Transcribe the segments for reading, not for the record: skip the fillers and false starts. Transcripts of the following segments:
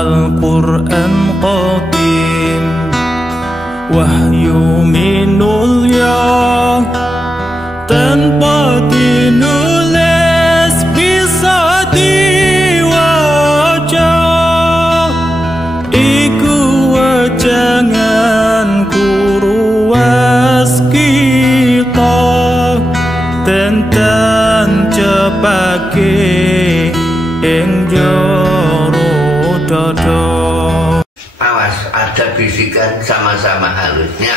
Al-Quran qadim, wahyu minulya tanpa dinulis bisa diwaca. Iku wajangan kuruas kita tentang cepake ing jero dodo. Awas, ada bisikan sama-sama halusnya.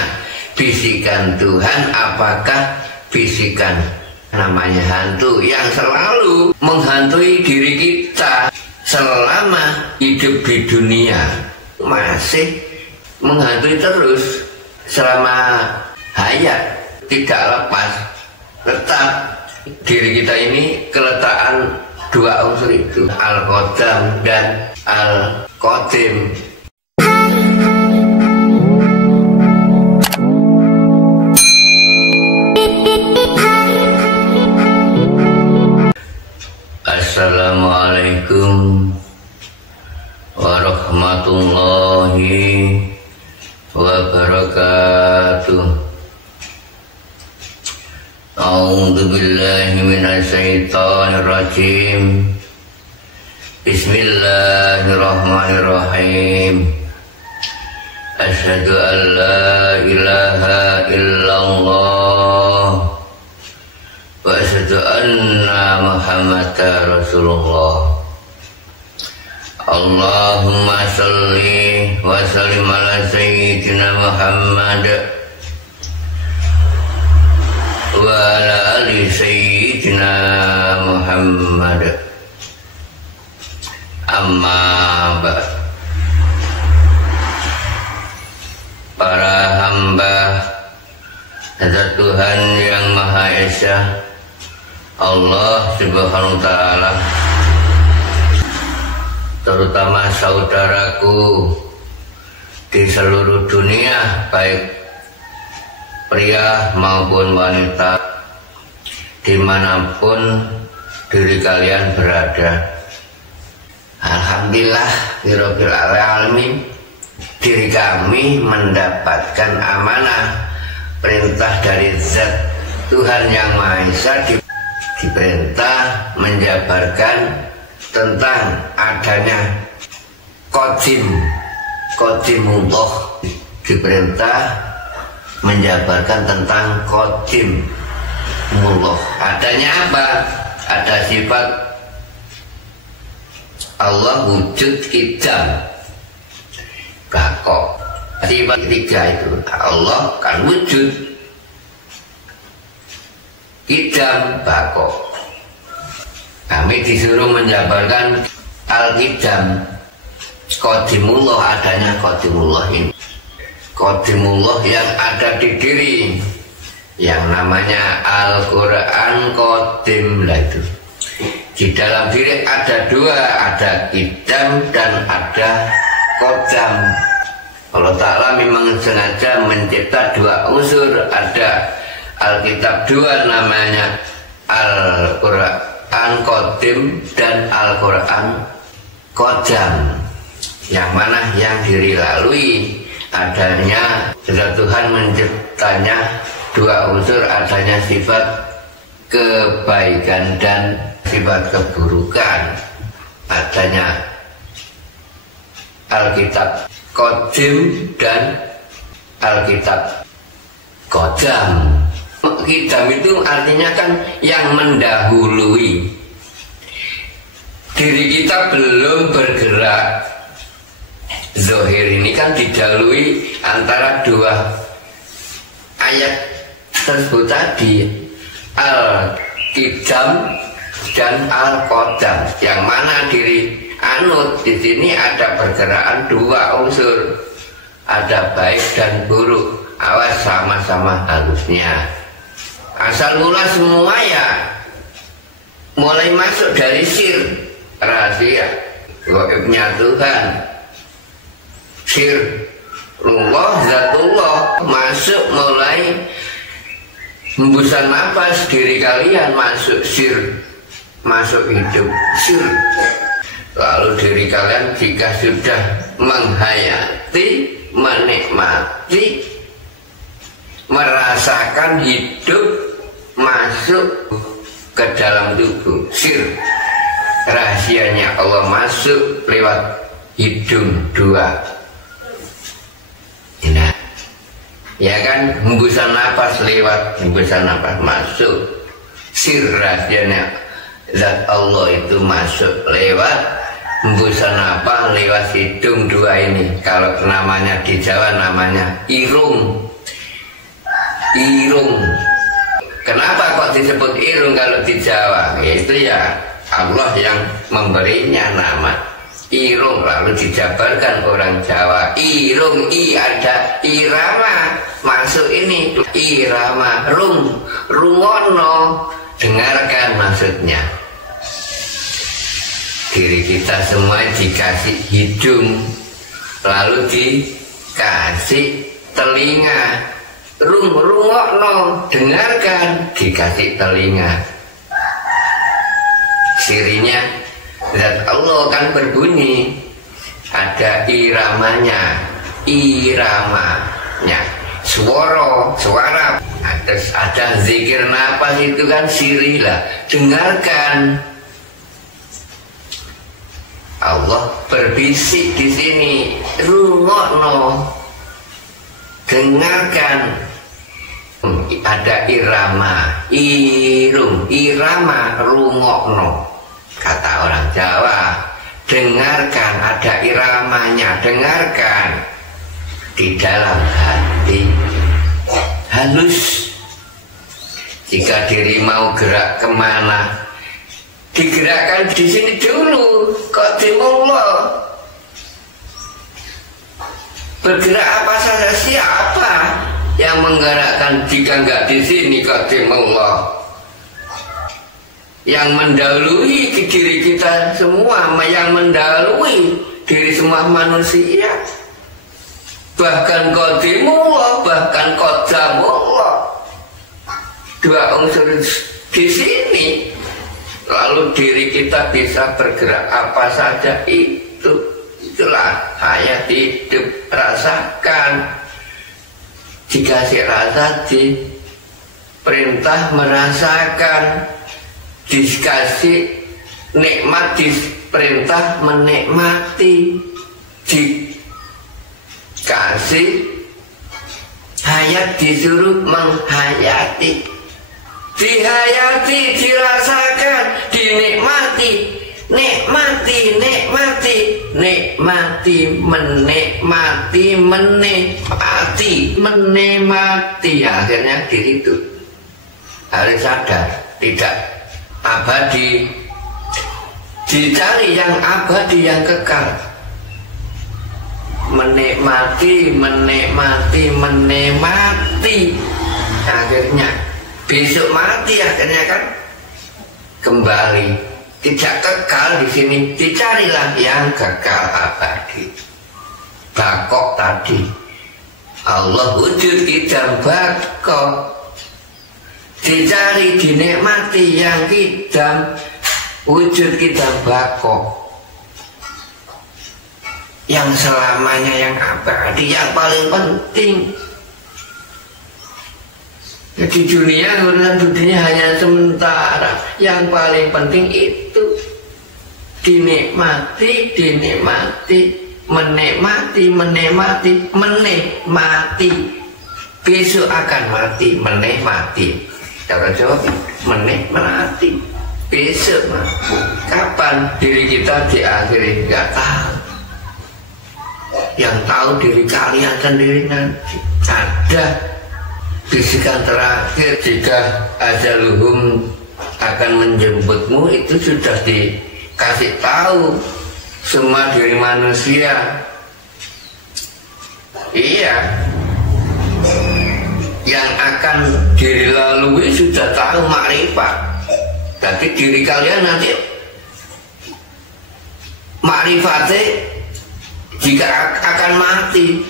Bisikan Tuhan apakah bisikan namanya hantu yang selalu menghantui diri kita selama hidup di dunia, masih menghantui terus selama hayat, tidak lepas. Tetap diri kita ini keletakan dua unsur itu, Al-Qadam dan Al-Qadim. Assalamualaikum warahmatullahi wabarakatuh. A'udzu billahi minasyaitonir rajim. Bismillahirrahmanirrahim. Asyhadu an la ilaha illallah wa asyhadu anna Muhammadar Rasulullah. Allahumma sholli wa sallim ala sayyidina Muhammad wa ala ali sayyidina Muhammad. Amma ba'd. Para hamba Zat Tuhan yang Maha Esa, Allah Subhanahu wa Ta'ala, terutama saudaraku di seluruh dunia, baik pria maupun wanita, dimanapun diri kalian berada. Alhamdulillah Rabbil Alamin, diri kami mendapatkan amanah perintah dari Zat Tuhan yang Maha Esa, diperintah menjabarkan tentang adanya Qadimullah, diperintah menjabarkan tentang Qadimullah. Adanya apa? Ada sifat Allah wujud Qidam Baqo. Sifat ketiga itu Allah kan wujud Qidam Baqo. Kami disuruh menjabarkan Al-Qidam, Qadimullah, adanya Qadimullah ini. Qadimullah yang ada di diri, yang namanya Al-Quran Qadim lah itu. Di dalam diri ada dua, ada Qidam dan ada Qadam. Allah Ta'ala memang sengaja mencipta dua unsur, ada Alkitab dua namanya Al-Quran Qadim dan Al-Quran Qadam, yang mana yang diri lalui adanya Tuhan menciptanya dua unsur, adanya sifat kebaikan dan sifat keburukan, adanya Alkitab Qadim dan Alkitab Qadam. Qidam itu artinya kan yang mendahului. Diri kita belum bergerak, Zohir ini kan didahului antara dua ayat tersebut tadi, Al-Qidam dan Al-Qadam, yang mana diri anut di sini ada pergerakan dua unsur, ada baik dan buruk. Awas, sama-sama halusnya. Asal mula semua ya mulai masuk dari sir, rahasia gaibnya Tuhan, sir Allah, Zatullah, masuk mulai hembusan nafas diri kalian, masuk sir, masuk hidup sir. Lalu diri kalian jika sudah menghayati, menikmati, merasakan hidup masuk ke dalam tubuh, sir rahasianya Allah masuk lewat hidung dua. Nah, ya kan, hembusan nafas lewat hembusan nafas masuk. Sir rahasianya zat Allah itu masuk lewat hembusan nafas lewat hidung dua ini. Kalau namanya di Jawa namanya irung. Irung. Kenapa kok disebut irung kalau di Jawa? Itu ya Allah yang memberinya nama irung, lalu dijabarkan orang Jawa. Irung, i ada irama masuk ini, irama, rungono, dengarkan maksudnya. Diri kita semua dikasih hidung, lalu dikasih telinga. Rungokno, dengarkan, dikasih telinga. Sirinya zat Allah kan berbunyi, ada iramanya, suara, ada zikir nafas itu kan siri lah, dengarkan. Allah berbisik di sini, rungokno, dengarkan. Ada irama, irama, rungokno. Kata orang Jawa, dengarkan, ada iramanya, dengarkan. Di dalam hati halus. Jika diri mau gerak kemana, digerakkan di sini dulu. Qatimullah. Bergerak apa saja, siapa yang menggerakkan jika enggak di sini? Qatimullah. Yang mendahului diri kita semua, yang mendahului diri semua manusia. Bahkan Qatimullah, bahkan Qadamullah. Dua unsur di sini. Lalu diri kita bisa bergerak apa saja itu. Itulah hayat hidup, rasakan. Dikasih rasa, diperintah merasakan. Dikasih nikmat, diperintah menikmati. Dikasih hayat, disuruh menghayati. Dihayati, dirasakan, dinikmati. Nikmati, menikmati. Akhirnya diri itu harus sadar, tidak abadi, dicari yang abadi, yang kekal. Menikmati. Akhirnya besok mati, akhirnya kan kembali. Tidak kekal di sini, dicarilah yang kekal abadi. Bakok tadi, Allah wujud kidam bakok. Dicari, dinikmati yang kidam, wujud kidam bakok. Yang selamanya, yang abadi, yang paling penting. Di dunia, urusan dunia hanya sementara. Yang paling penting itu dinikmati, menikmati. Besok akan mati, menikmati. Cara jawab, menikmati. Besok kapan diri kita diakhiri, nggak tahu. Yang tahu diri kalian sendiri nanti. Ada bisikan terakhir, jika ajaluhum akan menjemputmu, itu sudah dikasih tahu semua diri manusia. Iya, yang akan diri lalui sudah tahu, makrifat. Tapi diri kalian nanti makrifatnya jika akan mati,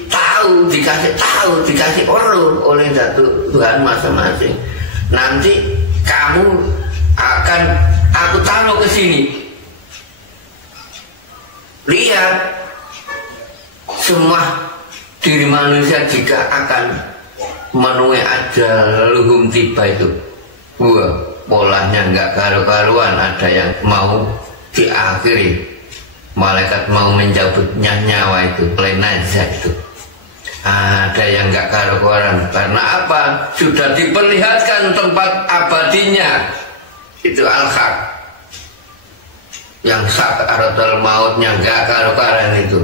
dikasih orang oleh Tuhan masing-masing. Nanti kamu akan aku taruh ke sini. Lihat semua diri manusia jika akan menuai ajaluhum tiba itu, wah, polanya nggak karu-karuan. Ada yang mau diakhiri, malaikat mau mencabutnya nyawa itu, jenazah itu. Ada yang nggak karu-karuan. Karena apa? Sudah diperlihatkan tempat abadinya. Itu al-haq. Yang sakaratul mautnya nggak karu-karuan itu.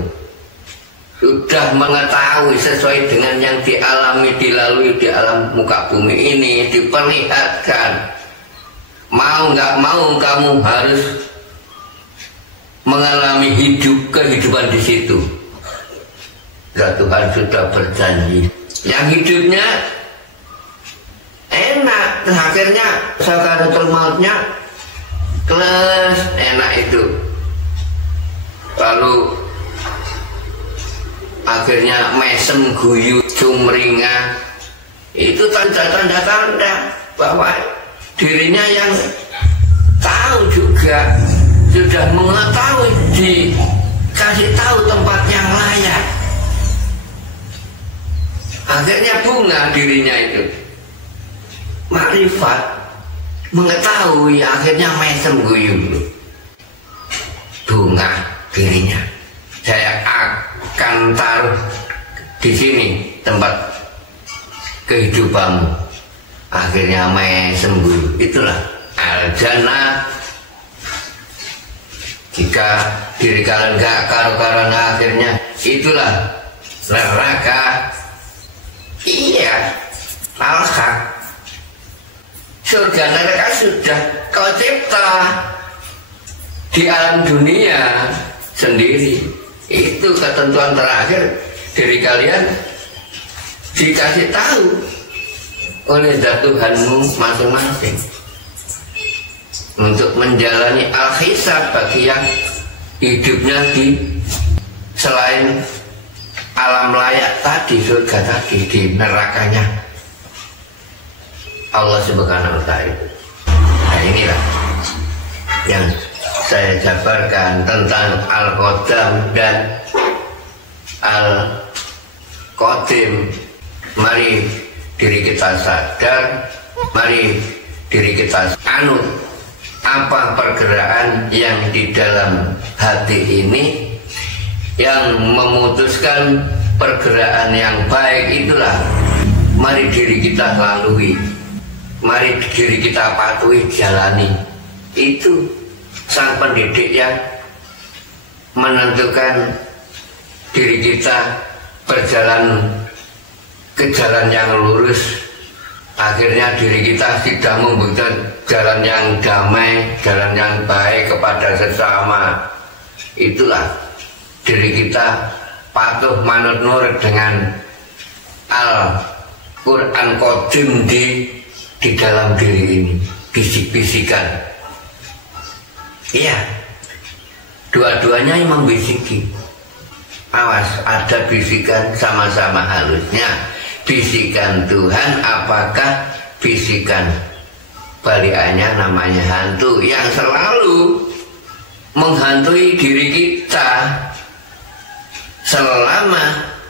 Sudah mengetahui sesuai dengan yang dialami, dilalui di alam muka bumi ini, diperlihatkan. Mau nggak mau kamu harus mengalami kehidupan di situ. Dan Tuhan sudah berjanji. Yang hidupnya enak, akhirnya sakaratul mautnya kelas enak itu. Lalu akhirnya mesem guyu sumringah. Itu tanda-tanda bahwa dirinya yang tahu juga, sudah mengetahui, dikasih tahu tempat yang layak. Akhirnya bunga dirinya itu, makrifat, mengetahui, akhirnya mesem guyu, bunga dirinya. Saya akan taruh di sini tempat kehidupanmu. Akhirnya mesem guyu. Itulah al-jannah. Jika diri kalian gak karu-karuan, akhirnya itulah neraka. Iya, al-haq. Surga neraka sudah kau cipta di alam dunia sendiri. Itu ketentuan terakhir, diri kalian dikasih tahu oleh zat Tuhanmu masing-masing untuk menjalani al-hisab bagi yang hidupnya di selain alam layak tadi, surga tadi, di nerakanya Allah Subhanahu wa Ta'ala. Nah, inilah yang saya jabarkan tentang Al-Qadam dan Al-Qadim. Mari diri kita sadar, mari diri kita anut apa pergerakan yang di dalam hati ini yang memutuskan pergerakan yang baik. Itulah mari diri kita lalui, mari diri kita patuhi, jalani. Itu sang pendidik yang menentukan diri kita berjalan ke jalan yang lurus. Akhirnya diri kita tidak membutuhkan jalan yang damai, jalan yang baik kepada sesama. Itulah diri kita patuh manut nurut dengan Al-Quran Qadim di dalam diri ini, bisik-bisikan. Iya, dua-duanya yang membisiki. Awas, ada bisikan sama-sama halusnya. Bisikan Tuhan apakah bisikan balikannya namanya hantu yang selalu menghantui diri kita selama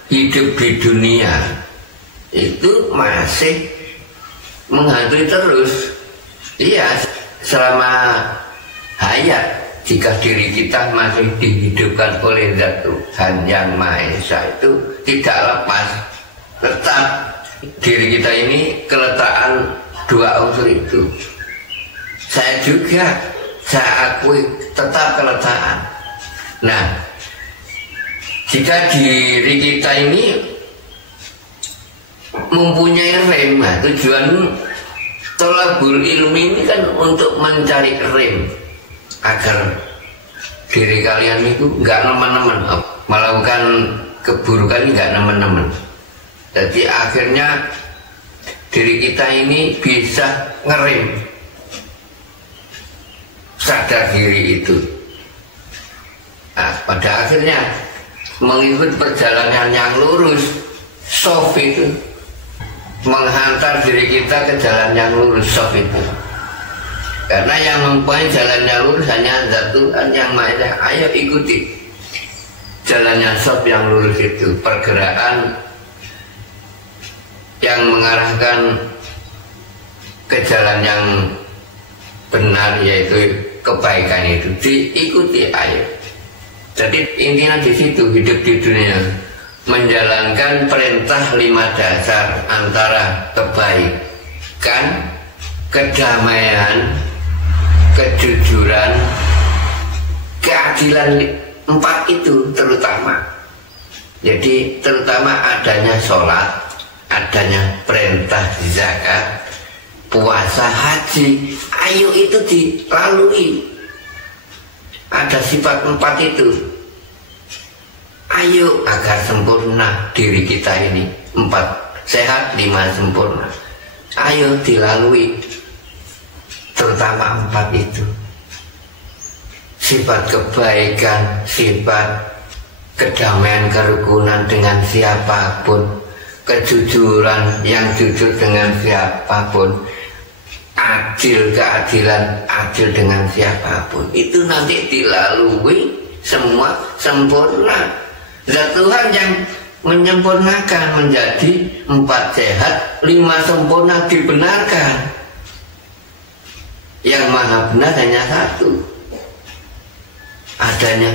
hidup di dunia. Itu masih menghantui terus. Iya, selama hayat, jika diri kita masih dihidupkan oleh zat Tuhan yang Maha Esa, itu tidak lepas. Tetap diri kita ini keletakan dua unsur itu. Saya juga, saya akui tetap keletakan. Nah, jika diri kita ini mempunyai rem, nah, tujuan tolabul ilmi ini kan untuk mencari rem agar diri kalian itu nggak nemen-nemen melakukan keburukan, nggak nemen-nemen. Jadi akhirnya diri kita ini bisa ngerem, sadar diri itu. Nah, pada akhirnya mengikut perjalanan yang lurus, soft itu menghantar diri kita ke jalan yang lurus, soft itu. Karena yang mempunyai jalan yang lurus hanya zat Tuhan yang Maha Esa. Ayo ikuti jalannya sob yang lurus itu, pergerakan yang mengarahkan ke jalan yang benar, yaitu kebaikan itu diikuti. Ayo, jadi intinya di situ hidup di dunia menjalankan perintah 5 dasar antara kebaikan, kedamaian, kejujuran, keadilan, 4 itu terutama. Jadi terutama adanya sholat, adanya perintah zakat, puasa, haji, ayo itu dilalui. Ada sifat 4 itu. Ayo agar sempurna diri kita ini, 4 sehat, 5 sempurna. Ayo dilalui terutama 4 itu. Sifat kebaikan, sifat kedamaian, kerukunan dengan siapapun, kejujuran, yang jujur dengan siapapun, adil, keadilan, adil dengan siapapun. Itu nanti dilalui semua sempurna. Dan Tuhan yang menyempurnakan menjadi 4 sehat, 5 sempurna dibenarkan. Yang maha benar hanya 1. Adanya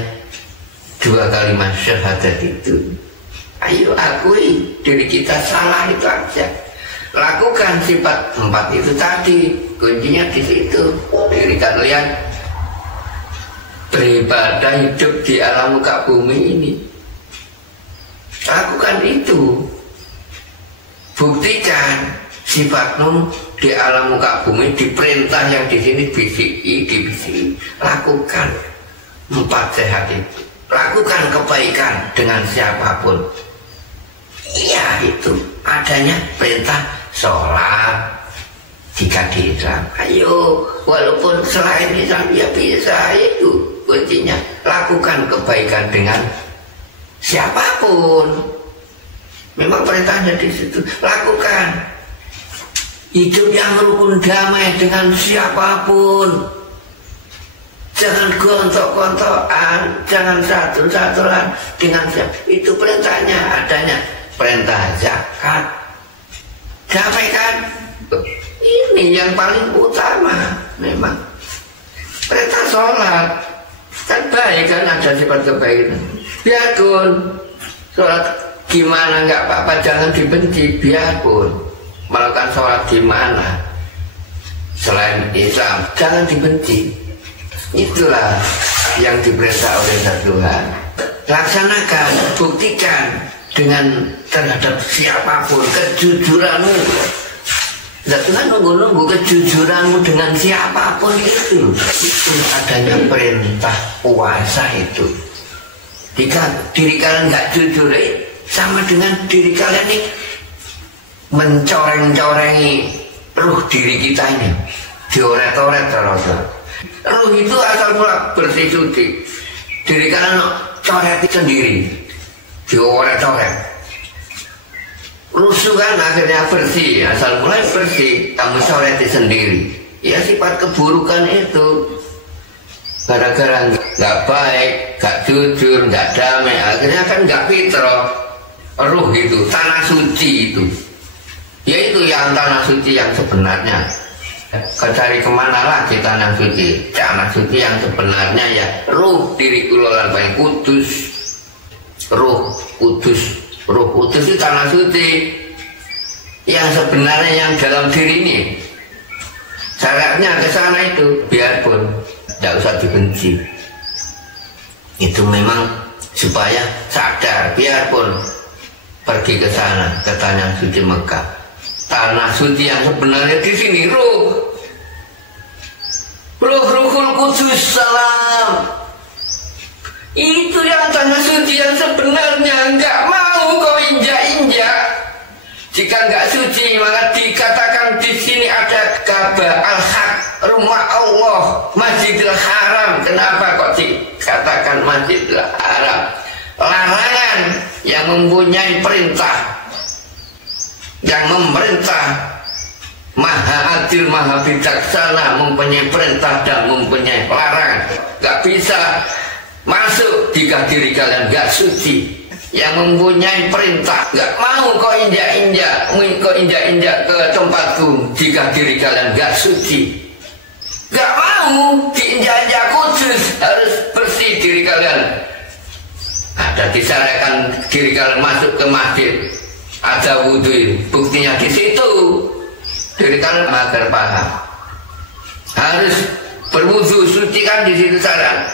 2 kalimat syahadat itu. Ayo akui diri kita salah itu aja. Lakukan sifat 4 itu tadi. Kuncinya di situ. Diri kalian beribadah hidup di alam muka bumi ini. Lakukan itu. Buktikan sifatmu di alam muka bumi, di perintah yang di sini bisiki. Lakukan 4 sehat itu. Lakukan kebaikan dengan siapapun. Iya, itu adanya perintah sholat jika di Islam. Ayo, walaupun selain Islam ya bisa, itu kuncinya. Lakukan kebaikan dengan siapapun. Memang perintahnya di situ. Lakukan hidup yang rukun damai dengan siapapun. Jangan gontok-gontokan, jangan satu-satuan dengan siapa. Itu perintahnya. Adanya perintah zakat, damaikan. Ini yang paling utama. Memang perintah sholat kan baik, kan ada sifat kebaikan. Biarpun sholat gimana nggak apa-apa, jangan dibenci. Biarpun melakukan sholat gimana selain Islam, jangan dibenci. Itulah yang diperintah oleh Tuhan. Laksanakan, buktikan dengan terhadap siapapun kejujuranmu. Dan Tuhan nunggu-nunggu kejujuranmu dengan siapapun itu. Itu adanya perintah puasa itu. Jika diri kalian nggak jujur, sama dengan diri kalian ini mencoreng-corengi ruh diri kita ini, dioret-oret terus. Ruh itu asal mula bersih suci. Diri kalian coret sendiri, dioret-oret. Rusuh kan akhirnya bersih, asal mulai bersih, kamu coreti sendiri. Ya sifat keburukan itu, gara-gara nggak baik, nggak jujur, nggak damai, akhirnya kan nggak fitrah. Ruh itu, tanah suci itu, yaitu yang tanah suci yang sebenarnya. Cari kemana lagi tanah suci? Tanah suci yang sebenarnya ya ruh diri kulolan baik kudus. Ruh kudus, ruh kudus itu tanah suci yang sebenarnya yang dalam diri ini. Syaratnya ke sana itu, biarpun tidak usah dibenci. Itu memang supaya sadar, biarpun pergi ke sana, ke tanah suci Mekah. Tanah suci yang sebenarnya di sini ruh Ruhul Kudus salam. Itu yang tanah suci yang sebenarnya. Nggak mau kau injak-injak. Jika nggak suci, maka dikatakan di sini ada Ka'bah al-Haq, rumah Allah, Masjidil Haram. Kenapa kok dikatakan Masjidil Haram? Larangan yang mempunyai perintah, yang memerintah, maha adil, maha bijaksana, mempunyai perintah dan mempunyai larangan. Gak bisa masuk jika diri kalian gak suci, yang mempunyai perintah gak mau kau injak-injak ke tempatku jika diri kalian gak suci, gak mau diinjak-injak kudus, harus bersih diri kalian. Ada disarankan diri kalian masuk ke masjid, ada wudhu, buktinya di situ diri kalian agar paham harus berwudhu, suci kan di situ saran.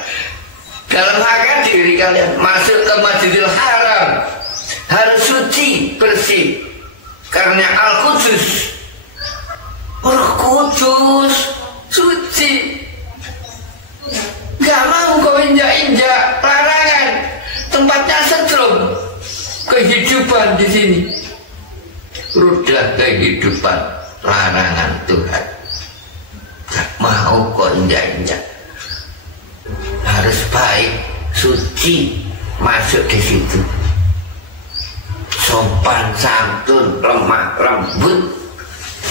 Dalam haknya diri kalian masuk ke Masjidil Haram harus suci, bersih, karena Al-Qudus, Roh Kudus, suci. Gak mau kau injak-injak, larangan. Tempatnya setrum kehidupan di sini, roda kehidupan, larangan Tuhan. Gak mau kau injak-injak, harus baik, suci, masuk di situ, sopan santun, lemah lembut,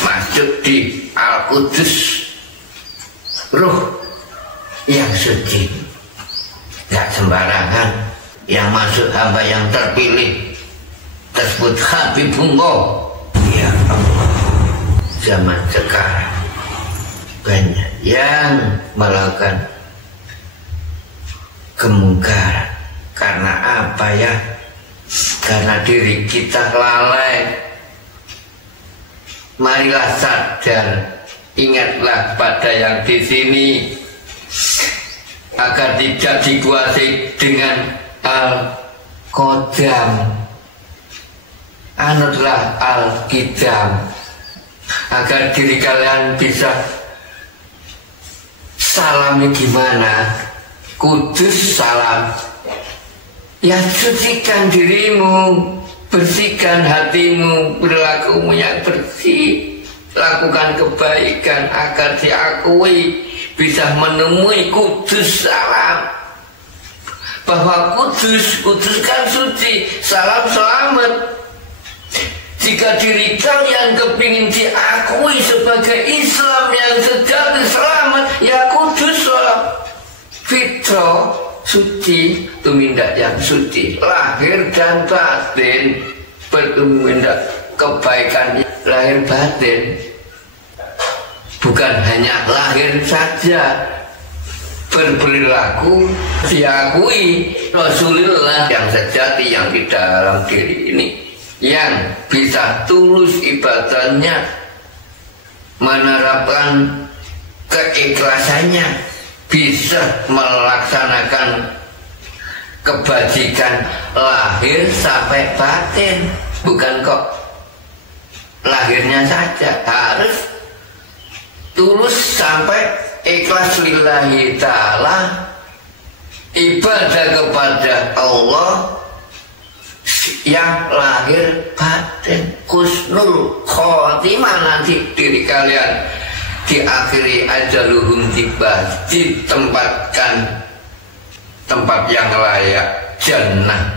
masuk di Al-Qudus, Ruh yang suci. Gak sembarangan yang masuk hamba yang terpilih tersebut Habibullah. Ya Allah, zaman sekarang banyak yang melakukan kemungkaran. Karena apa ya? Karena diri kita lalai. Marilah sadar, ingatlah pada yang di sini, agar tidak dikuasai dengan Al-Qodam. Anutlah Al-Qidam, agar diri kalian bisa salamnya gimana? Kudus salam. Ya, sucikan dirimu, bersihkan hatimu, berlakumu yang bersih, lakukan kebaikan agar diakui, bisa menemui kudus salam. Bahwa kudus kan suci, salam selamat. Jika diri kalian kepingin diakui sebagai Islam yang sejati selamat, ya kudus salam. Fitrah suci, tumindak yang suci, lahir dan batin, bertumindak kebaikan lahir batin. Bukan hanya lahir saja, berperilaku diakui Rasulullah yang sejati yang di dalam diri ini, yang bisa tulus ibadahnya, menerapkan keikhlasannya, bisa melaksanakan kebajikan lahir sampai batin. Bukan kok lahirnya saja, harus tulus sampai ikhlas lillahi ta'ala, ibadah kepada Allah yang lahir batin, husnul khotimah. Nanti diri kalian diakhiri ajaluhum tiba, ditempatkan tempat yang layak, jannah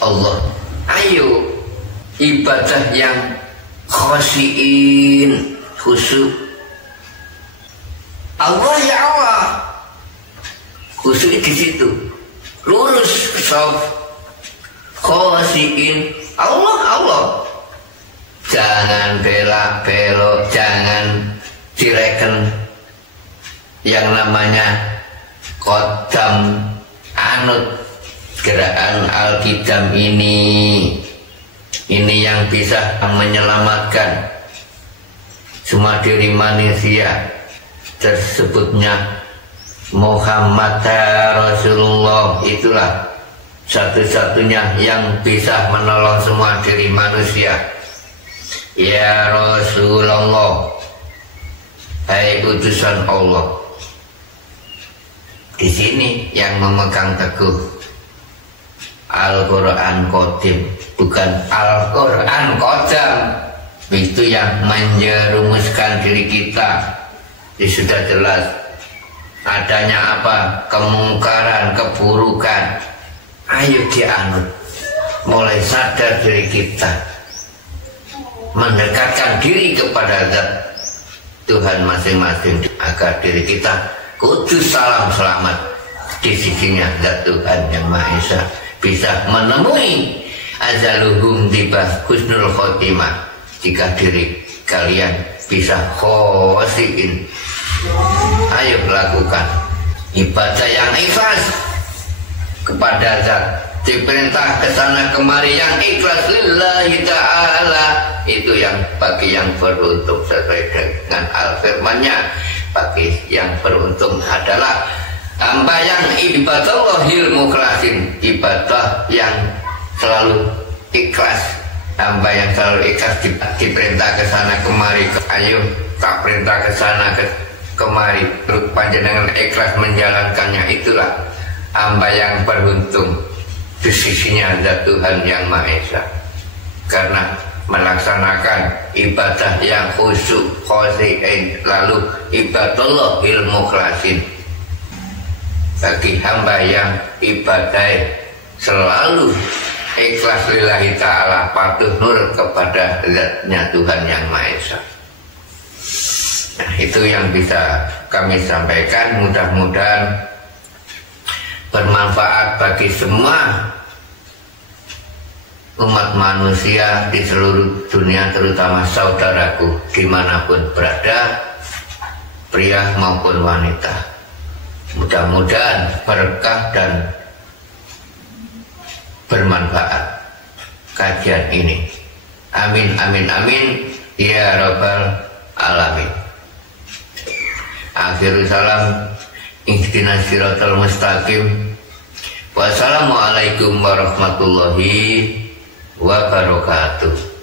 Allah. Ayo ibadah yang khosiin, khusyuk. Allah ya Allah, khusyuk di situ, lurus sof, khosiin, Allah Allah. Jangan belak-belok, jangan direken yang namanya Qodam, anut gerakan Al-Qidam ini yang bisa menyelamatkan semua diri manusia. Tersebutnya Muhammad Rasulullah, itulah satu-satunya yang bisa menolong semua diri manusia. Ya Rasulullah, hai utusan Allah. Di sini yang memegang teguh Al-Quran Qadim, bukan Al-Quran Qodam. Itu yang menjerumuskan diri kita. Ini sudah jelas adanya apa? Kemungkaran, keburukan. Ayo dianut, mulai sadar diri kita, mendekatkan diri kepada zat Tuhan masing-masing, agar diri kita kudus salam selamat di sisinya zat Tuhan yang Maha Esa, bisa menemui ajaluhum tiba husnul khotimah jika diri kalian bisa khosiin. Ayo lakukan ibadah yang ikhlas kepada zat, diperintah kesana kemari yang ikhlas lillahi ta'ala. Itu yang bagi yang beruntung sesuai dengan al-firmannya. Bagi yang beruntung adalah hamba yang ibadallahil mukhlasin, ibadah yang selalu ikhlas, hamba yang selalu ikhlas diperintah kesana kemari. Ayo tak perintah kesana kemari terus panjenengan ikhlas menjalankannya, itulah hamba yang beruntung di sisinya zat Tuhan yang Maha Esa, karena melaksanakan ibadah yang khusyuk khoshi'in, lalu ibadallahil mukhlasin. Bagi hamba yang ibadah selalu ikhlas lillahi ta'ala, patuh nurut kepada zatnya Tuhan yang Maha Esa. Nah, itu yang bisa kami sampaikan, mudah-mudahan bermanfaat bagi semua umat manusia di seluruh dunia, terutama saudaraku dimanapun berada, pria maupun wanita. Mudah-mudahan berkah dan bermanfaat kajian ini. Amin, amin, amin ya rabbal alamin. Akhirul salam, ihdinas siratal mustaqim. Wassalamualaikum warahmatullahi wabarakatuh.